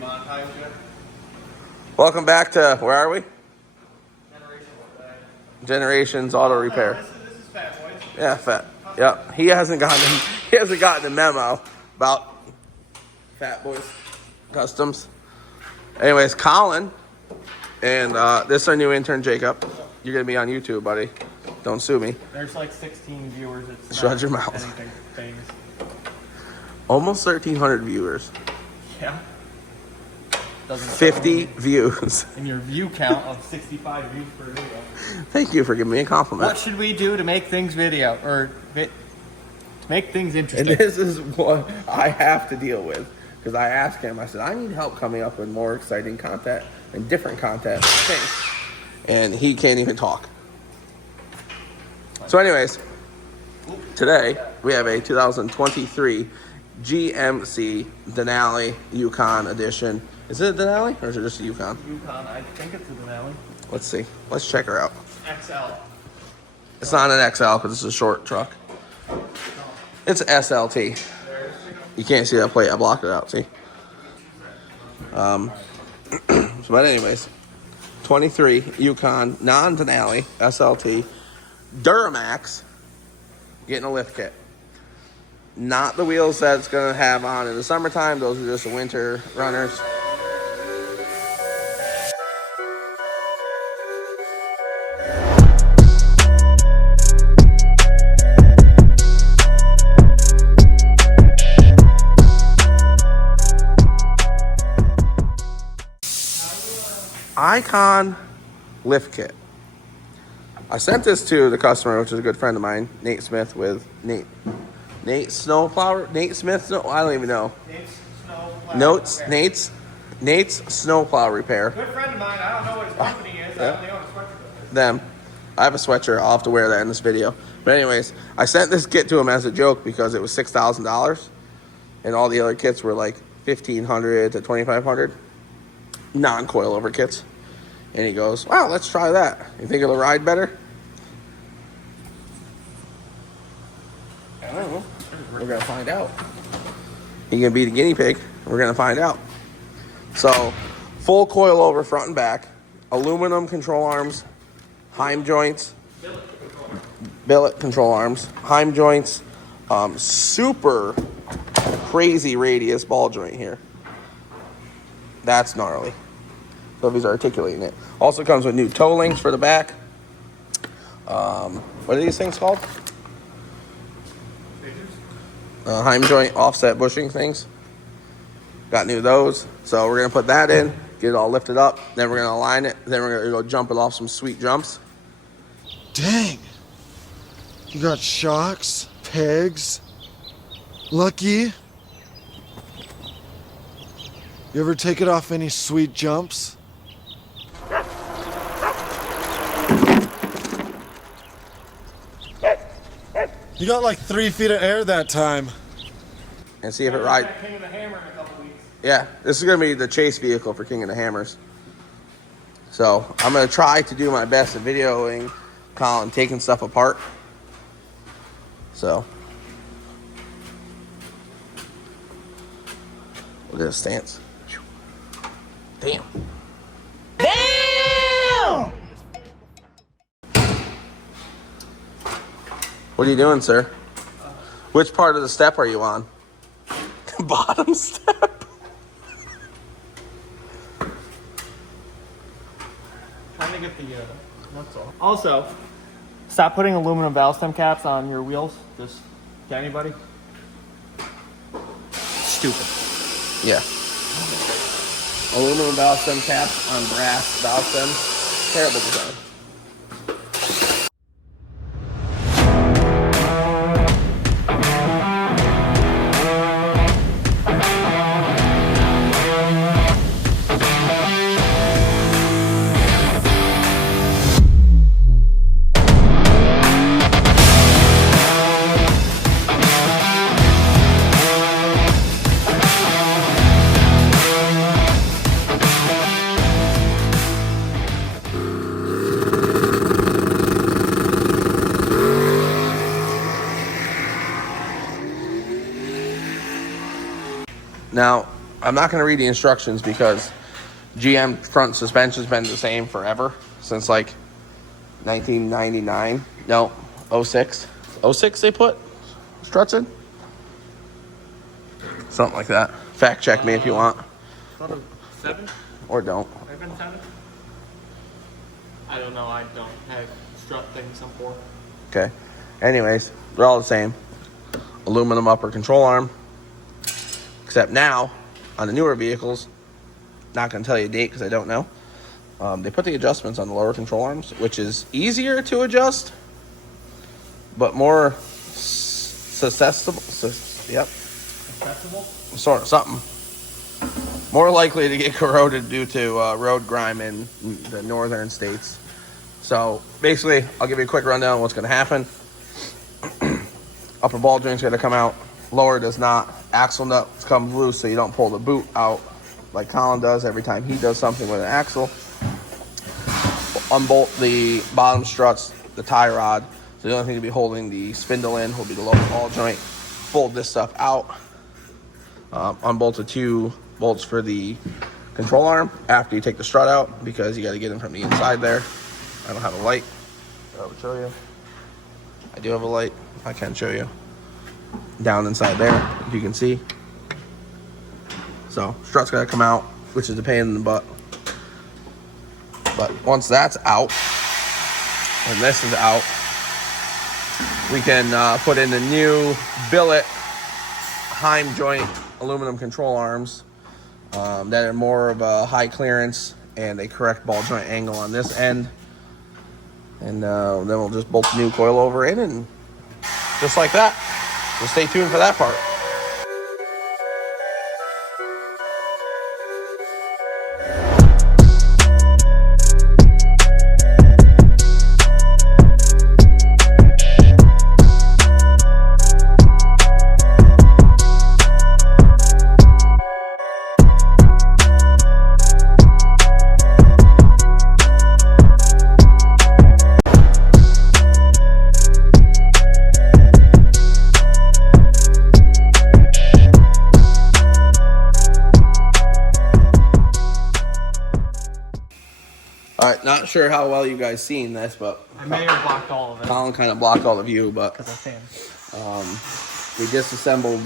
demonetize you. Welcome back to, where are we? Generations Auto Repair. This is Fat Boys. Yeah, Fat. Yep. He hasn't gotten the memo about Fat Boys Customs. Anyways, Colin and this is our new intern, Jacob. You're gonna be on YouTube, buddy. Don't sue me. There's like 16 viewers. It's Shut your mouth. Anything famous. Almost 1,300 viewers. Yeah. Doesn't 50 views. in your view count of 65 views per video. Thank you for giving me a compliment. What should we do to make things to make things interesting? And this is what I have to deal with. Because I asked him, I said, I need help coming up with more exciting content and different content things. And he can't even talk. So anyways, today we have a 2023 GMC Denali Yukon edition. Is it a Denali or is it just a Yukon? Yukon, I think it's a Denali. Let's see. Let's check her out. XL. It's not an XL because it's a short truck. It's SLT. You can't see that plate. I blocked it out. See? But anyways, 23 Yukon non-Denali SLT Duramax, getting a lift kit. Not the wheels that it's gonna have on in the summertime. Those are just the winter runners. Icon lift kit. I sent this to the customer, which is a good friend of mine, Nate Smith with Nate Snowplow. Nate Smith? No, I don't even know. Nate's Snowplow Repair. Good friend of mine. I don't know what his company is. I only own a sweatshirt. Them. I have a sweatshirt. I'll have to wear that in this video. But anyways, I sent this kit to him as a joke because it was $6,000, and all the other kits were like $1,500 to $2,500, non-coilover kits. And he goes, wow, let's try that. You think it'll ride better? I don't know. We're going to find out. He can be the guinea pig. We're going to find out. So, full coilover front and back, aluminum control arms, Heim joints, billet control arms, Heim joints, super crazy radius ball joint here. That's gnarly. So if he's articulating it. Also comes with new toe links for the back. What are these things called? Heim joint offset bushing things. Got new those. So we're going to put that in, get it all lifted up. Then we're going to align it. Then we're going to go jump it off some sweet jumps. Dang. You got shocks, pegs. Lucky. You ever take it off any sweet jumps? You got like 3 feet of air that time. And see if it rides. King of the Hammer in a couple weeks. Yeah, this is going to be the chase vehicle for King of the Hammers. So I'm going to try to do my best at videoing Colin taking stuff apart. So look at his stance. Damn. Damn! What are you doing, sir? Which part of the step are you on? Bottom step. Trying to get the nuts off. Also, stop putting aluminum valve stem caps on your wheels. Just to anybody. Stupid. Yeah. Aluminum valve stem caps on brass valve stems. Terrible design. Now, I'm not going to read the instructions because GM front suspension's been the same forever since like 1999. No, 06. 06 they put struts in? Something like that. Fact check me if you want. Thought of 7? Or don't. I've been 7? I don't know. I don't have strut things I'm for. Okay. Anyways, they're all the same. Aluminum upper control arm. Except now, on the newer vehicles, not going to tell you a date because I don't know. They put the adjustments on the lower control arms, which is easier to adjust, but more susceptible. Yep. Accessible? Sort of something. More likely to get corroded due to road grime in the northern states. So basically, I'll give you a quick rundown of what's going to happen. Upper ball joint's going to come out. Lower does not. Axle nut comes loose so you don't pull the boot out like Colin does every time he does something with an axle. Unbolt the bottom struts, the tie rod. So the only thing to be holding the spindle in will be the lower ball joint. Fold this stuff out. Unbolt the 2 bolts for the control arm after you take the strut out because you got to get them from the inside there. I don't have a light. I would show you. I do have a light. I can show you. Down inside there, if you can see. So strut's got to come out, which is a pain in the butt. But once that's out, and this is out, we can put in the new billet Heim joint aluminum control arms that are more of a high clearance and a correct ball joint angle on this end. And then we'll just bolt the new coil over in and just like that. So stay tuned for that part. All right, not sure how well you guys seen this, but I may have blocked all of it. Colin kind of blocked all the view, but Because I can. we disassembled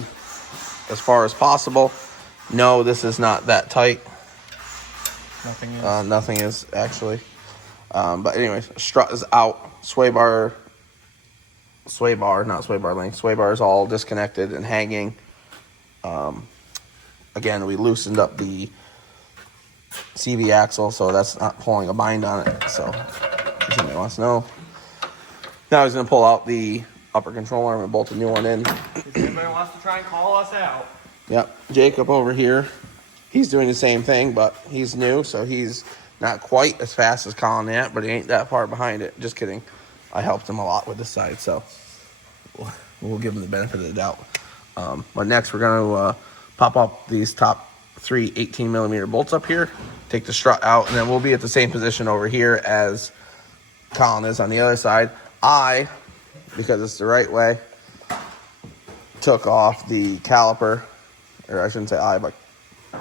as far as possible. No, this is not that tight. Nothing is. Nothing is actually. But anyways, strut is out. Sway bar link. Sway bar is all disconnected and hanging. Again, we loosened up the CV axle, so that's not pulling a bind on it. So, if somebody wants to know. Now he's going to pull out the upper control arm and bolt a new one in. If anybody wants to try and call us out. Yep, Jacob over here, he's doing the same thing, but he's new, so he's not quite as fast as Colin yet, but he ain't that far behind it. Just kidding. I helped him a lot with this side, so we'll give him the benefit of the doubt. But next, we're going to pop up these top 3 18mm bolts up here, take the strut out, and then we'll be at the same position over here as Colin is on the other side. Because it's the right way, took off the caliper, or I shouldn't say but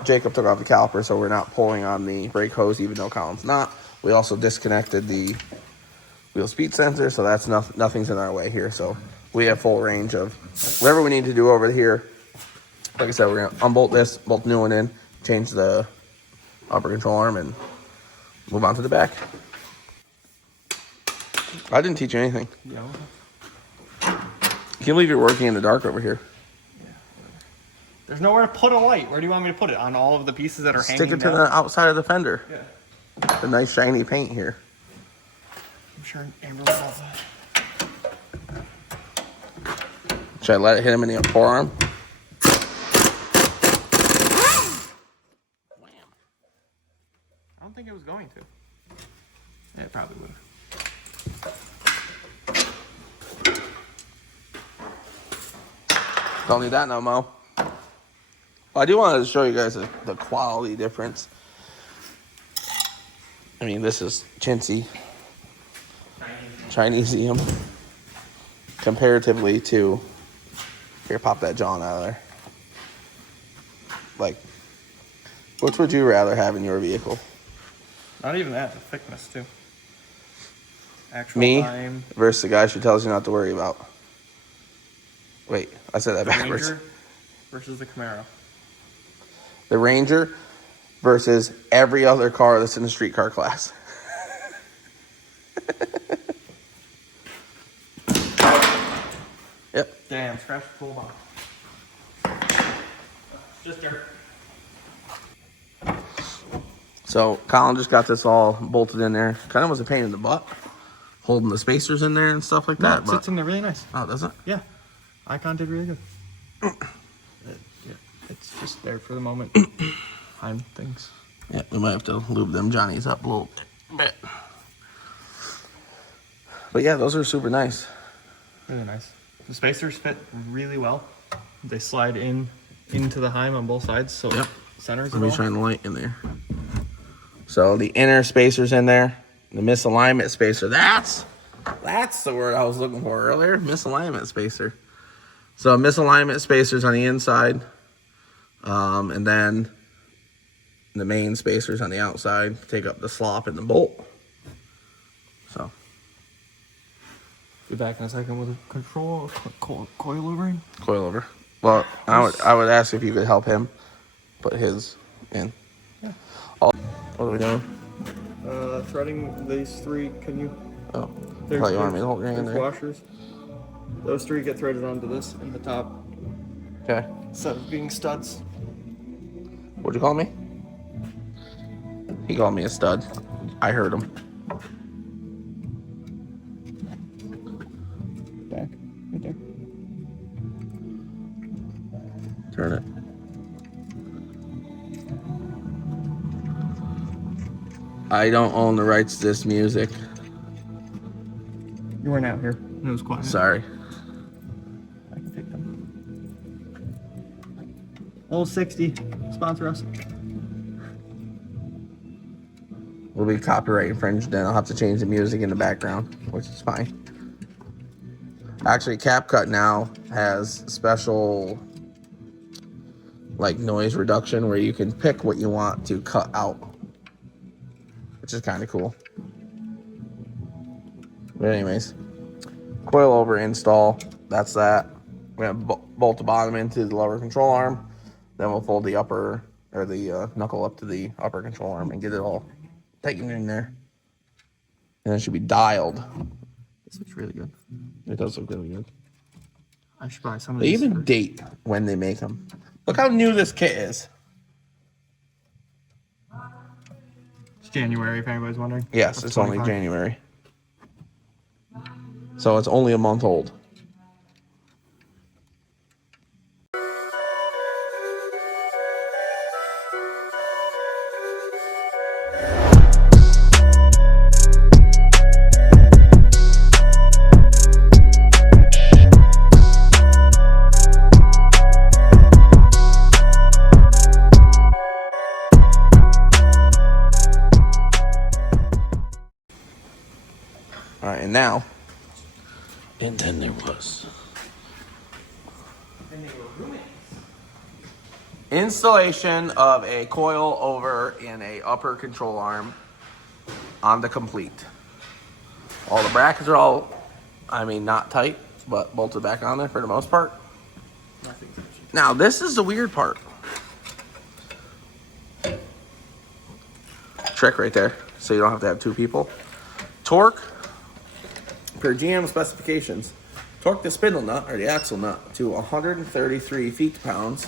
Jacob took off the caliper so we're not pulling on the brake hose even though Colin's not. We also disconnected the wheel speed sensor, so that's nothing's in our way here. So we have full range of whatever we need to do over here. Like I said, we're going to unbolt this, bolt the new one in, change the upper control arm, and move on to the back. I didn't teach you anything. Yeah. I can't believe you're working in the dark over here. Yeah. There's nowhere to put a light. Where do you want me to put it? On all of the pieces that are hanging Stick it to down? the outside of the fender. Yeah. The nice shiny paint here. I'm sure Amber will love that. Should I let it hit him in the forearm? I don't think it was going to. Yeah, it probably would. Don't need that no more. Well, I do want to show you guys the quality difference. I mean, this is chintzy, Chineseium, comparatively to, here, pop that John out of there. Like, Which would you rather have in your vehicle? Not even that, the thickness too. Actual Me lime. versus the guy she tells you not to worry about. Wait, I said that The backwards. Ranger versus the Camaro. The Ranger versus every other car that's in the street car class. Yep. Damn, scratch the toolbox. Just dirt. So Colin just got this all bolted in there. Kind of was a pain in the butt, holding the spacers in there and stuff like No, that. it But sits in there really nice. oh, does it? Yeah, Icon did really good. Yeah, it's just there for the moment. Time things. Yeah, we might have to lube them Johnnies up a little bit. But yeah, those are super nice. Really nice. The spacers fit really well. They slide into the Heim on both sides, so Yep. centers Let it me all. shine the light in there. So the inner spacer's in there. The misalignment spacer. That's the word I was looking for earlier. Misalignment spacer. So misalignment spacers on the inside. And then the main spacers on the outside take up the slop and the bolt. So Be back in a second with a coil overing. coil over. Well, I would ask if you could help him put his in. Yeah. What are we doing? Threading these three. Can you? Oh, I thought you wanted me to hold your hand there's there. washers. Those three get threaded onto this in the top, Okay. instead of being studs. What'd you call me? He called me a stud. I heard him. Back, right there. Turn it. I don't own the rights to this music. You weren't out here. It was quiet. Sorry. I can take them. Old 60, sponsor us. We'll be copyright infringed, then I'll have to change the music in the background, which is fine. Actually, CapCut now has special like noise reduction where you can pick what you want to cut out, which is kind of cool. But anyways, coil over install. That's that. We're gonna bolt the bottom into the lower control arm. Then we'll fold the upper or the knuckle up to the upper control arm and get it all taken in there. And it should be dialed. This looks really good. It does look really good. I should buy some of They these. even first. date when they make them. Look how new this kit is. It's January, if anybody's wondering. Yes, Of it's only 25. January. So it's only a month old. All right, and now. And then there was. Installation of a coil over in a upper control arm on the complete. All the brackets are all, not tight, but bolted back on there for the most part. Now, this is the weird part. Trick right there, so you don't have to have two people. Torque, per GM specifications, torque the spindle nut or the axle nut to 133 feet-pounds.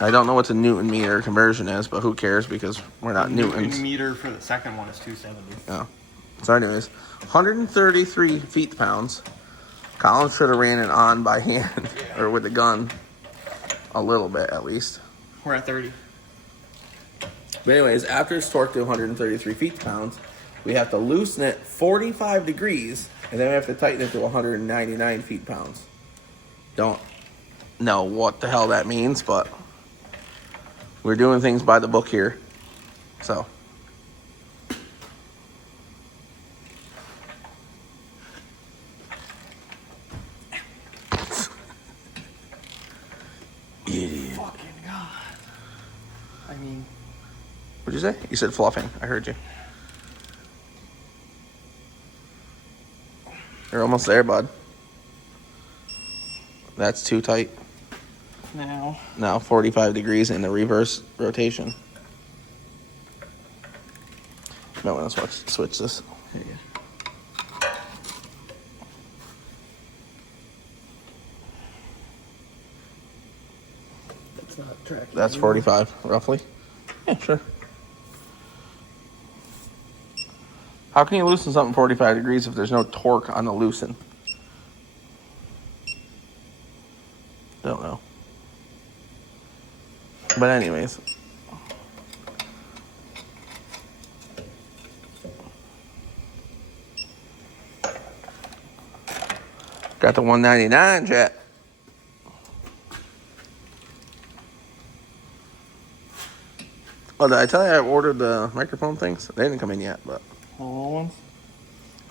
I don't know what the Newton meter conversion is, but who cares because we're not Newtons. Meter for the second one is 270. Yeah. So anyways, 133 feet-pounds. Colin should have ran it on by hand or with the gun a little bit at least. We're at 30. But anyways, after it's torqued to 133 feet-pounds, we have to loosen it 45 degrees, and then we have to tighten it to 199 feet-pounds. Don't know what the hell that means, but we're doing things by the book here. So. Fucking God. I What'd you say? You said fluffing. I heard you. You're almost there, bud. That's too tight. Now 45 degrees in the reverse rotation. Might want to switch this. There you go. That's not tracking. That's 45, roughly. Yeah, sure. How can you loosen something 45 degrees if there's no torque on the loosen? Don't know. But anyways. Got the 199 jet. Oh, did I tell you I ordered the microphone things? They didn't come in yet, but. All ones?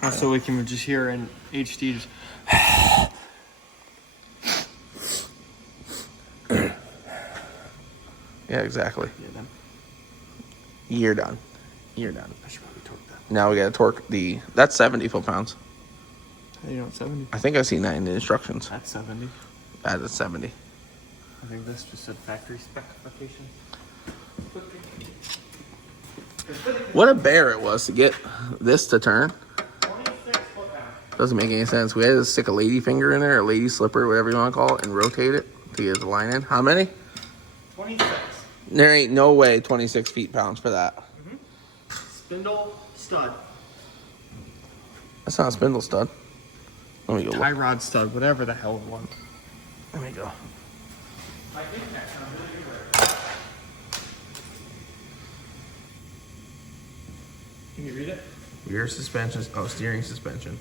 Oh, so we can just hear in HD just... Yeah, exactly. Yeah, then. You're done. You're done. I should probably torque that. Now we gotta torque the. That's 70 foot-pounds. You know, 70. I think I've seen that in the instructions. That's 70. That is 70. I think this just said factory specification. What a bear it was to get this to turn. 26 foot-pounds. Doesn't make any sense. We had to stick a lady finger in there, a lady slipper, whatever you want to call it, and rotate it to get the line in. How many? 26. There ain't no way 26 feet-pounds for that. Spindle stud. That's not a spindle stud. Let me go Tie look. rod stud, whatever the hell it was. Let me go. I think that sounds really good. Can you read it? Rear suspension. Oh, steering suspension.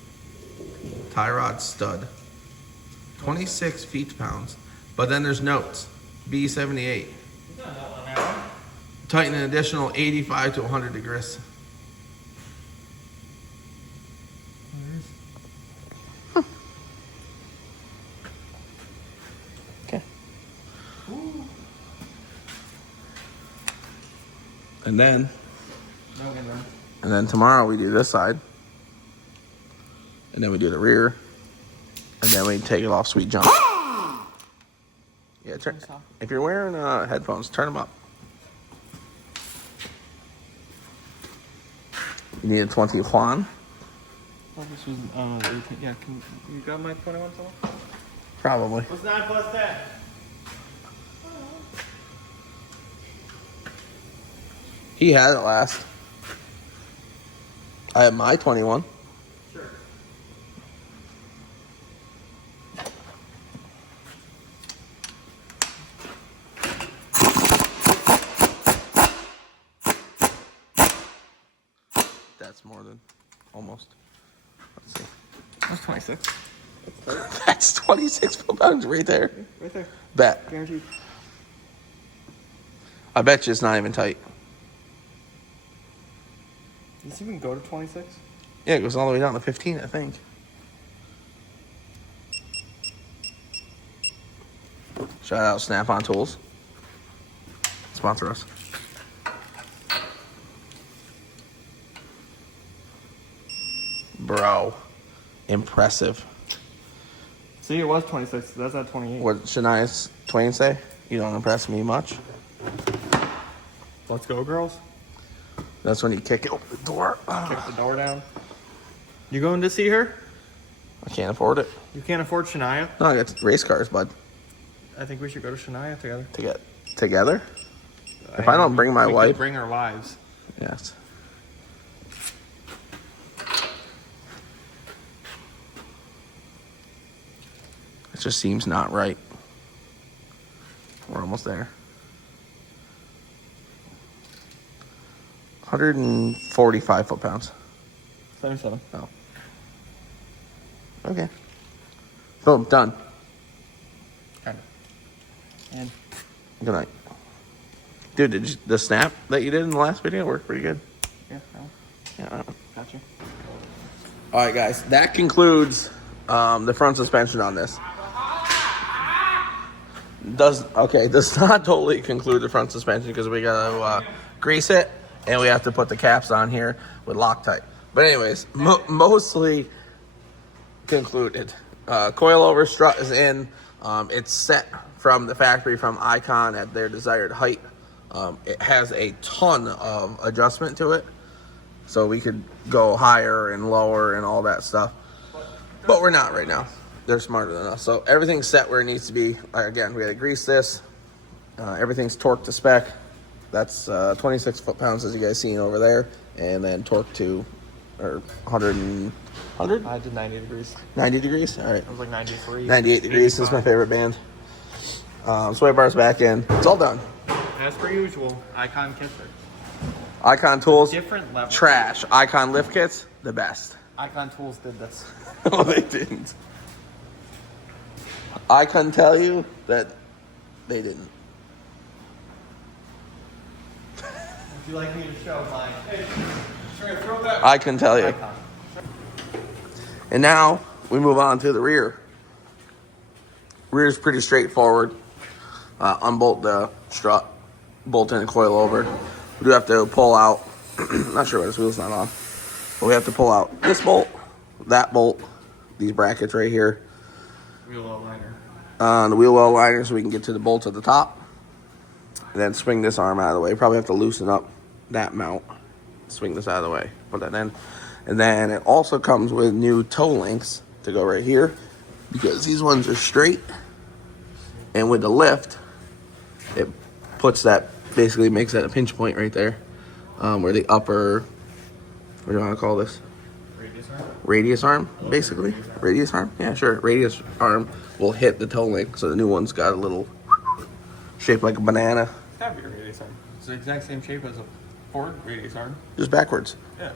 Tie rod stud. 26 feet-pounds. But then there's notes. B78. There's not a note on that one. Tighten an additional 85 to 100 degrees. Okay. And then tomorrow we do this side. And then we do the rear. And then we take it off sweet jump. Yeah, if you're wearing headphones, turn them up. You need a 20 Juan? Oh, this was, 18. Yeah, can you grab my 21 someone? Probably. What's 9 plus 10? He had it last. I have my 21. Sure. That's more than almost. Let's see. That's 26. That's 26 pounds right there. Right there. Bet. Guaranteed. I bet you it's not even tight. Does this even go to 26? Yeah, it goes all the way down to 15, I think. Shout out Snap-on Tools. Sponsor us. Bro. Impressive. See, it was 26. That's at 28. What Shania Twain say? You don't impress me much. Let's go, girls. That's when you kick it open the door. Kick the door down. You going to see her? I can't afford it. You can't afford Shania? No, I got race cars, bud. I think we should go to Shania together. To get together? If I don't bring my we wife. could bring our wives. Yes. It just seems not right. We're almost there. 145 foot-pounds. 77. Oh. Okay. Boom, done. Kind of. And Good night. Dude, the snap that you did in the last video work pretty good? yeah, no, Yeah. gotcha. All right, guys. That concludes the front suspension on this. Does not totally conclude the front suspension because we gotta grease it and we have to put the caps on here with Loctite. But anyways, mostly concluded. Coilover strut is in. It's set from the factory from Icon at their desired height. It has a ton of adjustment to it, so we could go higher and lower and all that stuff. But we're not right now. They're smarter than us. So everything's set where it needs to be. Again, we got to grease this. Everything's torqued to spec. That's 26 foot-pounds, as you guys seen over there. And then torqued to 100? I did 90 degrees. 90 degrees? All right. It was like 93. 98 degrees is my favorite band. Sway bars back in. It's all done. As per usual, Icon kits are Icon tools, different level. trash. Icon lift kits, the best. Icon tools did this. No, they didn't. I can tell you that they didn't. Would you like me to show mine? Hey, should I throw that? I can tell you. Icon. And now we move on to the rear. Rear's pretty straightforward. Unbolt the strut, bolt in and coil over. We do have to pull out, not sure why this wheel's not on, but we have to pull out this bolt, that bolt, these brackets right here. Wheel well liner. On the wheel well liner so we can get to the bolts at the top. And then swing this arm out of the way. Probably have to loosen up that mount. Swing this out of the way. Put that in. And then it also comes with new toe links to go right here, because these ones are straight. And with the lift, it puts that, basically makes that a pinch point right there, where the upper, what do you want to call this? Radius arm? Radius arm, basically. Radius arm? Yeah, sure. Radius arm will hit the toe link, so the new one's got a little shape like a banana. It's gotta be a radius arm. It's the exact same shape as a Ford radius arm. Just backwards. Yeah.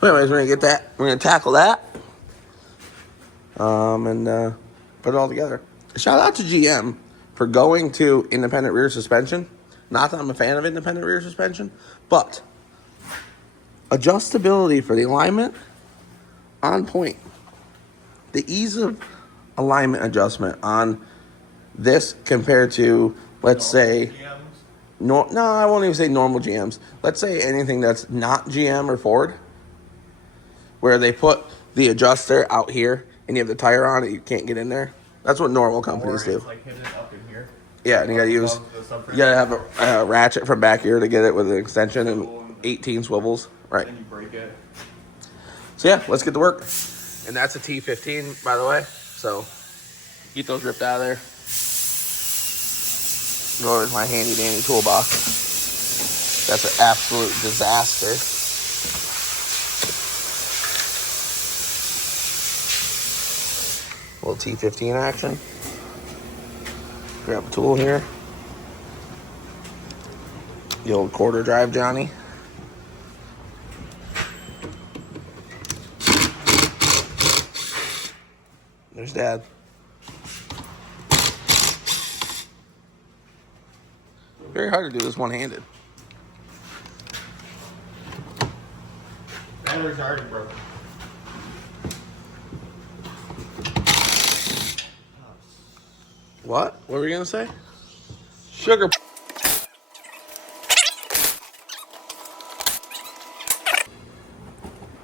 So anyways, we're going to get that. We're going to tackle that. And put it all together. Shout out to GM for going to independent rear suspension. Not that I'm a fan of independent rear suspension, but adjustability for the alignment, on point. The ease of alignment adjustment on this compared to, let's say, no, I won't even say normal GMs. Let's say anything that's not GM or Ford, where they put the adjuster out here and you have the tire on it, you can't get in there. That's what normal companies do. It's like hidden up in here. Yeah, and you gotta have a ratchet from back here to get it with an extension and 18 swivels. Right. Then you break it. So yeah, let's get to work. And that's a T15, by the way. So get those ripped out of there. Go with my handy dandy toolbox. That's an absolute disaster. A little T15 action. Grab a tool here. The old quarter drive Johnny. There's Dad. Very hard to do this one-handed. Battery's already broken. What? What were you gonna say? Sugar.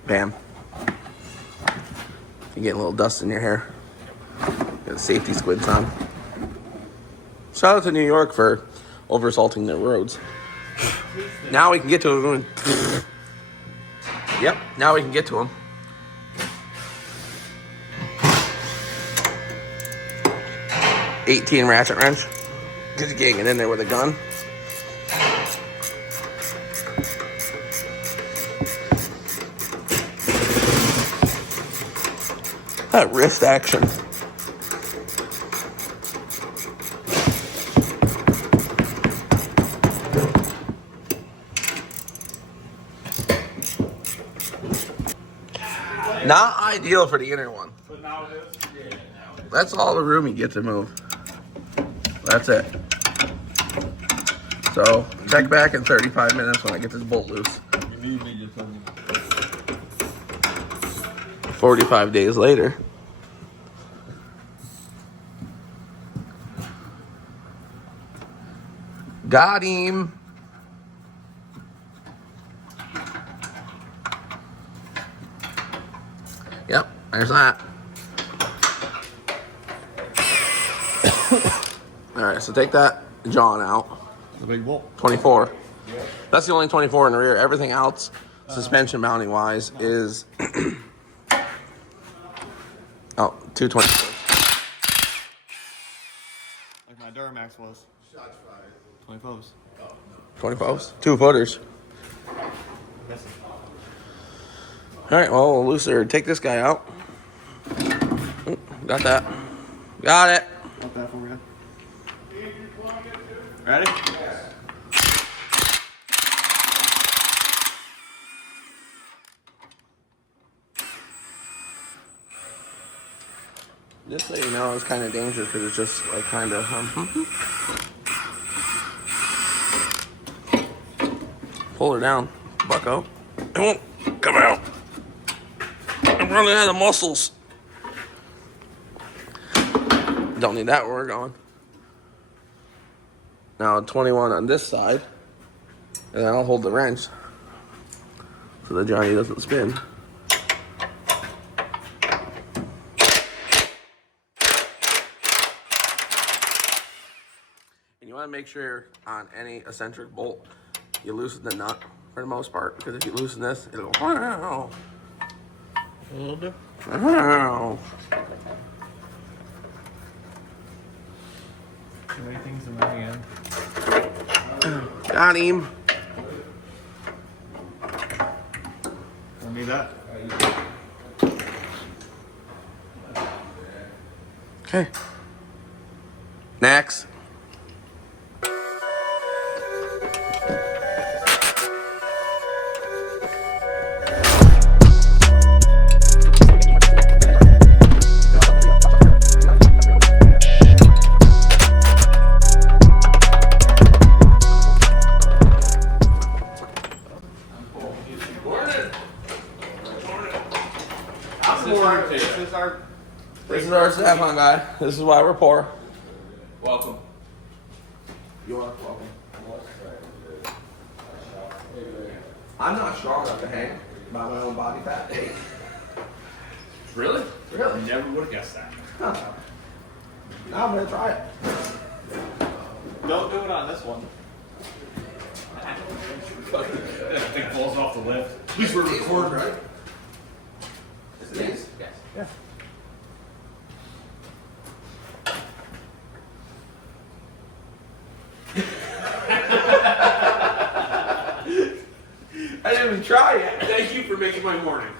Bam. You get a little dust in your hair. Got the safety squints on. Shout out to New York for over-salting their roads. Now we can get to them. Yep, now we can get to them. .18 ratchet wrench. Just getting it in there with a gun. That wrist action. Not ideal for the inner one. But now it is? Yeah, now it is. That's all the room you get to move. That's it. So, check back in 35 minutes when I get this bolt loose. You need me, you tell me. 45 days later. Got him. Yep, there's that. All right, so take that John out. The big bolt. 24. That's the only 24 in the rear. Everything else, suspension mounting wise, is 224. Like my Duramax was. Shots fired. 24s. 24s. 2 footers. Missing. All right, well, looser. Take this guy out. Got that. Got it. Got that for you. Ready? Just so you know, it's kind of dangerous because it's just like kind of. Pull her down, bucko. It won't come out. I'm running out of muscles. Don't need that where we're going. Now 21 on this side, and then I'll hold the wrench so the Johnny doesn't spin. And you want to make sure on any eccentric bolt you loosen the nut for the most part, because if you loosen this, it'll go. A little bit. Too many things in my hand. Got him. Don't need that. Okay. Next. This is our Snap-on guy. This is why we're poor. Welcome. You want to welcome? I'm not strong enough to hang by my own body fat. Really? Really? Never would have guessed that. Now I'm gonna try it. Don't do it on this one. That thing falls off the lift. At least we're recording, right? Is it these? Yes. Yeah. I didn't even try yet. Thank you for making my morning.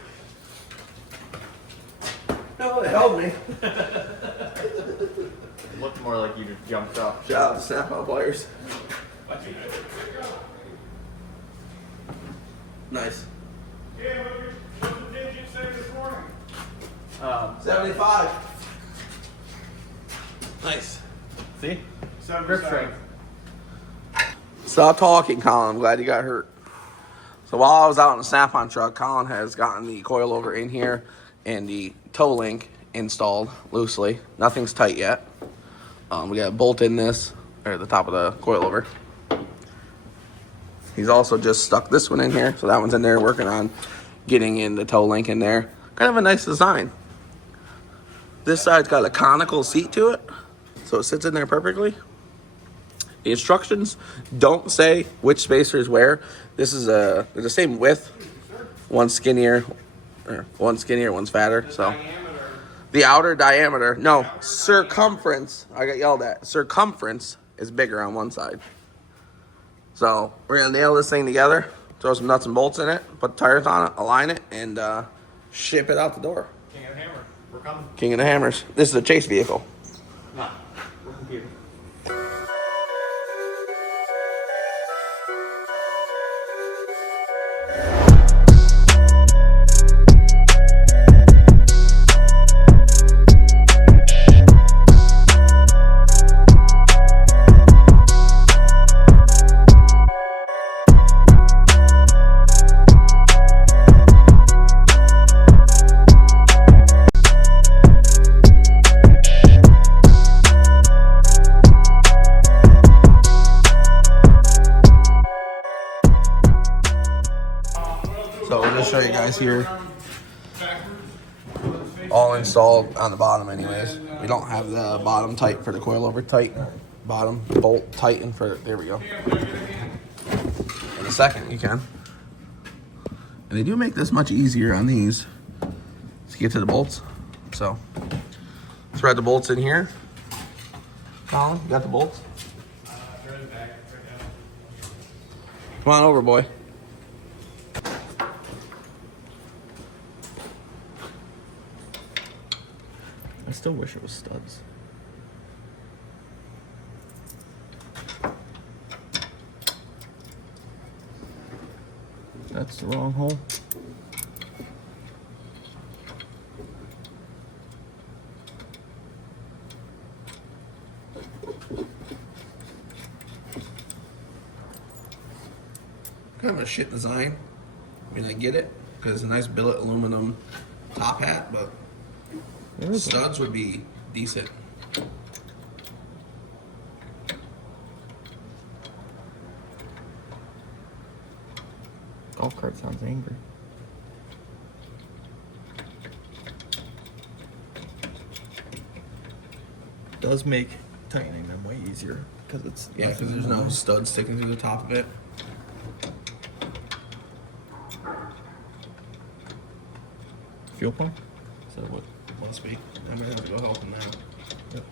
No, it held me. It looked more like you just jumped up. Shout out to Snap-on players. Nice. Yeah, what did the digit say this morning? 75. Nice. See? Grip strength. Stop talking, Colin. I'm glad you got hurt. So while I was out in the Snap-on truck, Colin has gotten the coilover in here and the toe link installed loosely. Nothing's tight yet. We got a bolt in this, or at the top of the coilover. He's also just stuck this one in here, so that one's in there working on getting in the toe link in there. Kind of a nice design. This side's got a conical seat to it, so it sits in there perfectly. The instructions don't say which spacer is where. This is they're the same width. One's skinnier, one's fatter. So the outer diameter, no, circumference. I got yelled at. Circumference is bigger on one side. So we're gonna nail this thing together. Throw some nuts and bolts in it. Put tires on it. Align it and ship it out the door. King of the hammer. We're coming. King of the hammers. This is a chase vehicle. Nah. We're computing. So we'll just show you guys here. all installed on the bottom anyways. We don't have the bottom tight for the coilover tight. Bottom bolt tighten for, there we go. In a second you can. And they do make this much easier on these to get to the bolts. So, thread the bolts in here. Colin, you got the bolts? Come on over, boy. I still wish it was studs. That's the wrong hole. Kind of a shit design. I mean, I get it because it's a nice billet aluminum top hat, but studs would be decent. Golf cart sounds angry. Does make tightening them way easier because it's Yeah, because there's no stud sticking through the top of it. fuel pump. Is that what? Must be. I might have to go help him now. Yep.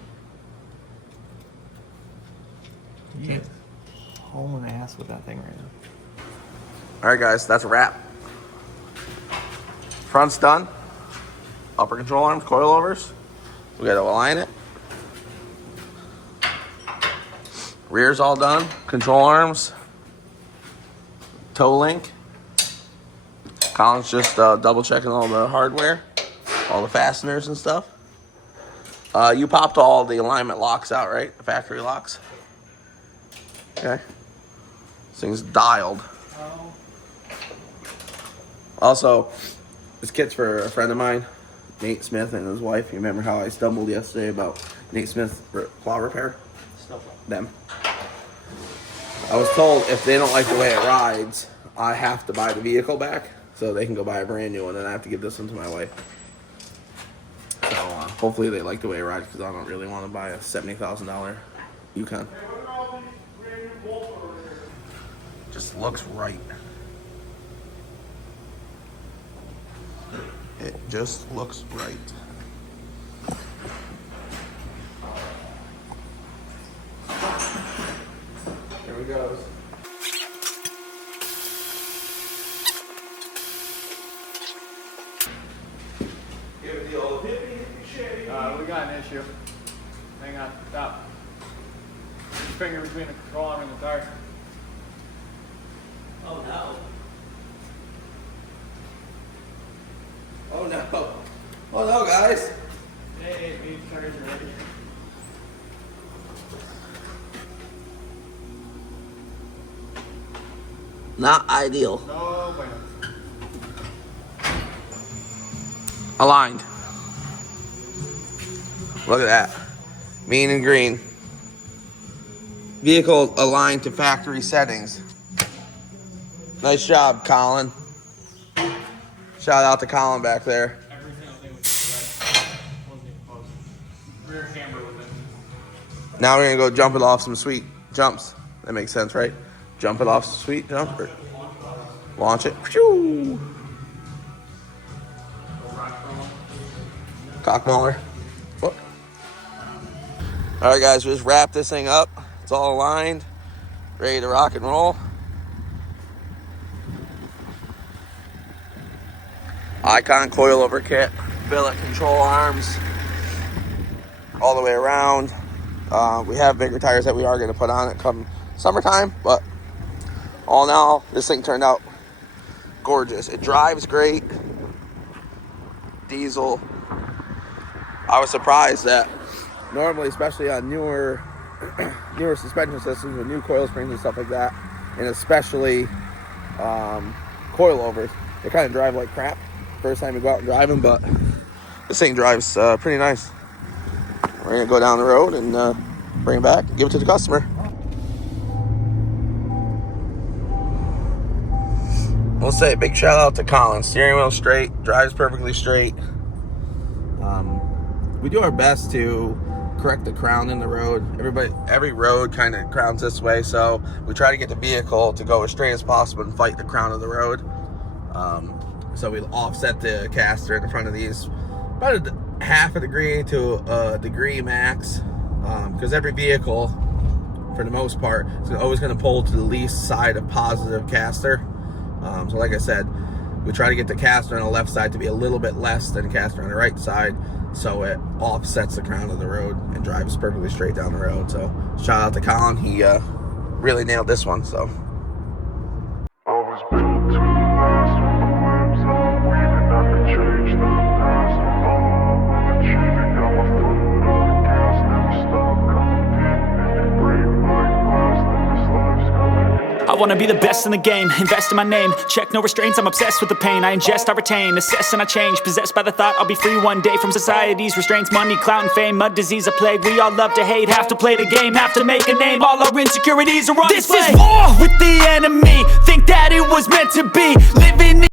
Yeah. Hauling ass with that thing right now. All right, guys, that's a wrap. Front's done. Upper control arms, coilovers. We got to align it. Rear's all done. Control arms. Toe link. Colin's just double checking all the hardware, all the fasteners and stuff. You popped all the alignment locks out, right? The factory locks. Okay. This thing's dialed. Also, this kit's for a friend of mine, Nate Smith, and his wife. You remember how I stumbled yesterday about Nate Smith plow repair? Them. I was told if they don't like the way it rides, I have to buy the vehicle back so they can go buy a brand new one, and I have to give this one to my wife. So hopefully they like the way it rides because I don't really want to buy a $70,000 Yukon. Just looks right. It just looks right. There we go. Give it the old hippie shake. We got an issue. Hang on, stop. Put your finger between the control arm and the tire. Oh no. Oh no. Oh no, guys. Hey, these tires are ready. Not ideal. No bueno. Aligned. Look at that. Mean and green. Vehicle aligned to factory settings. Nice job, Colin. Shout out to Colin back there. Every single thing was right. Wasn't even close. Rear camber was in. Now we're gonna go jump it off some sweet jumps. That makes sense, right? Jump it off some sweet jump. Or launch it. Phew. Cock Mueller. Whoop. All right, guys, we just wrap this thing up. It's all aligned, ready to rock and roll. Icon coilover kit, billet control arms, all the way around. We have bigger tires that we are going to put on it come summertime, but all in all, this thing turned out gorgeous. It drives great. Diesel. I was surprised that normally, especially on newer suspension systems with new coil springs and stuff like that, and especially coilovers, they kind of drive like crap first time you go out and drive them, but this thing drives pretty nice. We're going to go down the road and bring it back, give it to the customer. We'll say a big shout out to Colin. Steering wheel straight, drives perfectly straight. we do our best to correct the crown in the road. Every road kind of crowns this way, so we try to get the vehicle to go as straight as possible and fight the crown of the road. So we offset the caster in the front of these about a half a degree to a degree max, because every vehicle, for the most part, is always going to pull to the least side of positive caster. So like I said, we try to get the caster on the left side to be a little bit less than the caster on the right side, so it offsets the crown of the road and drives perfectly straight down the road. So shout out to Colin, he really nailed this one. So I was built to last when the webs are weaving. I could change the past with all I'm achieving. Got my foot on the gas, never stop competing. If you break my glass, then this life's gonna end. I wanna be the best in the game, invest in my name. Check no restraints, I'm obsessed with the pain. I ingest, I retain, assess and I change. Possessed by the thought I'll be free one day from society's restraints. Money, clout and fame, mud, disease, a plague. We all love to hate, have to play the game, have to make a name. All our insecurities are on display. This is war with the enemy, think that it was meant to be. Living